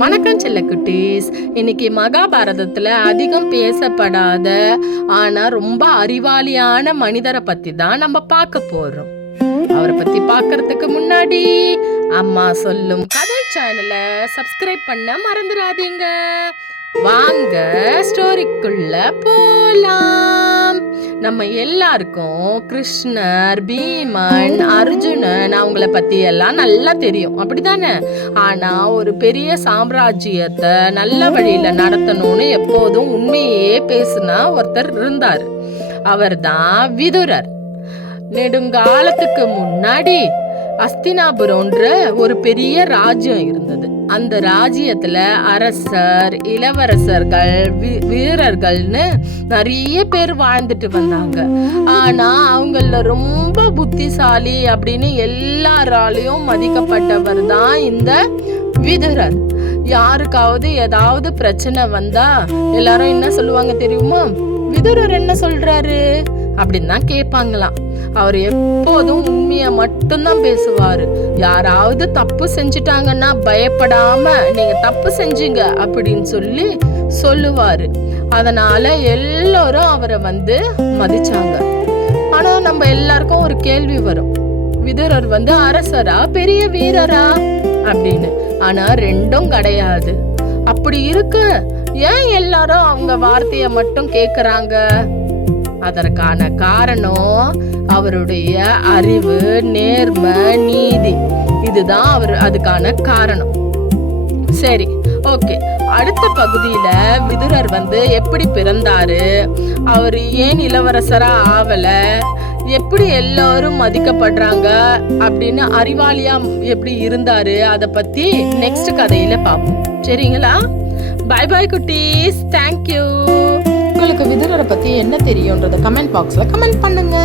வணக்கம் செல்லக்குட்டீஸ். இன்னைக்கு மகாபாரதத்துல அதிகம் பேசப்படாத ஆனா ரொம்ப அறிவாளியான மனிதரை பத்தி தான் நம்ம பார்க்க போறோம். அவரை பத்தி பார்க்கறதுக்கு முன்னாடி அம்மா சொல்லும் கதை சேனலை சப்ஸ்கிரைப் பண்ண மறந்துடாதீங்க. வாங்க ஸ்டோரிக்குள்ள போலாம். நம்ம எல்லாருக்கும் கிருஷ்ணர், பீமன், அர்ஜுனன் அவங்கள பத்தி எல்லாம் நல்லா தெரியும், அப்படித்தானே? ஆனா ஒரு பெரிய சாம்ராஜ்யத்தை நல்ல வழியில நடத்தணும்னு எப்போதும் உண்மையே பேசுனா ஒருத்தர் இருந்தார். அவர் தான் விதுரர். நெடுங்காலத்துக்கு முன்னாடி அஸ்தினாபுரம்ன்ற ஒரு பெரிய ராஜ்யம் இருந்தது. அந்த ராஜ்யத்துல அரசர், இளவரசர்கள், வீரர்கள்னு நிறைய பேர் வாழ்ந்துட்டு வந்தாங்க. ஆனா அவங்கள ரொம்ப புத்திசாலி அப்படின்னு எல்லாராலையும் மதிக்கப்பட்டவர் தான் இந்த விதுரர். யாருக்காவது ஏதாவது பிரச்சனை வந்தா எல்லாரும் என்ன சொல்லுவாங்க தெரியுமா? விதுரர் என்ன சொல்றாரு அப்படின்னு தான் கேட்பாங்களாம். அவர் எப்போதும் உண்மையை மட்டும்தான் பேசுவாரு. யாராவது தப்பு செஞ்சுட்டாங்கன்னா பயப்படாம நீங்க தப்பு செஞ்சீங்க அப்படின்னு சொல்லுவாரு. அதனால எல்லாரும் அவரை மதிச்சாங்க. ஆனா நம்ம எல்லாருக்கும் ஒரு கேள்வி வரும், விதுரர் அரசரா பெரிய வீரரா அப்படின்னு. ஆனா ரெண்டும் கிடையாது. அப்படி இருக்கு, ஏன் எல்லாரும் அவங்க வார்த்தைய மட்டும் கேக்குறாங்க? அதற்கான காரணம் அவருடைய அறிவு, நேர்மை, நீதி. இதுதான் அதுக்கான காரணம். சரி, ஓகே. அடுத்த பகுதியில விதுரர் எப்படி பிறந்தாரு, அவர் ஏன் இளவரசரா ஆவல, எப்படி எல்லாரும் மதிக்கப்படுறாங்க அப்படின்னு அறிவாளியா எப்படி இருந்தாரு, அதை பத்தி நெக்ஸ்ட் கதையில பார்ப்போம். சரிங்களா? பை பை குட்டீஸ். தேங்க்யூ. உங்களுக்கு விதுரரை பத்தி என்ன தெரியும்ன்றத கமெண்ட் பாக்ஸ்ல கமெண்ட் பண்ணுங்க.